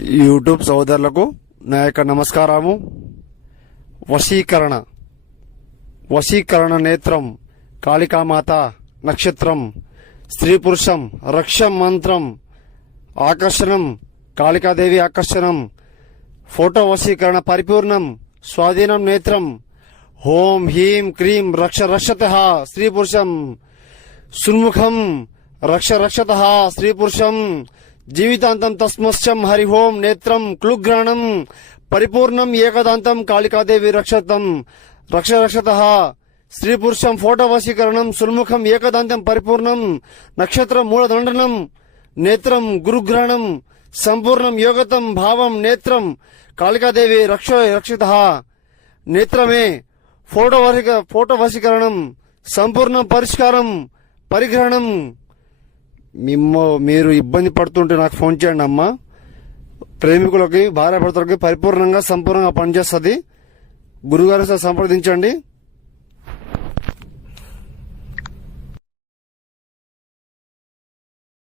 YouTube సోదరులకు నా యొక్క నమస్కారము. వశీకరణ నేత్రం, కాళికామాత నక్షత్రం, స్త్రీ పురుషం, రక్షం మంత్రం, ఆకర్షణం, కాళికాదేవి ఆకర్షణం, ఫోటో వశీకరణ పరిపూర్ణం, స్వాధీనం నేత్రం, ఓం హ్రీం క్రీం రక్ష రక్షతః స్త్రీ పురుషం, సున్ముఖం రక్ష రక్షతః స్త్రీ పురుషం, జీవితాంతం తస్మశ్చం హరి ఓం నేత్రం క్లుగ్రహణం పరిపూర్ణం ఏకదాంతం కాళికాదేవి రక్షతం రక్ష రక్షతః స్త్రీ పురుషం, ఫోటో వశీకరణం, సున్ముఖం ఏకదాంతం పరిపూర్ణం, నక్షత్రం మూలదండనం, నేత్రం గురుగ్రహణం సంపూర్ణం యోగతం భావం, నేత్రం కాళికాదేవి రక్షితః నేత్రమే ఫోటో వశీకరణం సంపూర్ణం పరిష్కారం పరిగ్రహణం. మీరు ఇబ్బంది పడుతుంటే నాకు ఫోన్ చేయండి అమ్మా. ప్రేమికులకి భార్యాభర్తలకి పరిపూర్ణంగా సంపూర్ణంగా పనిచేస్తుంది. గురుగారితో సంప్రదించండి.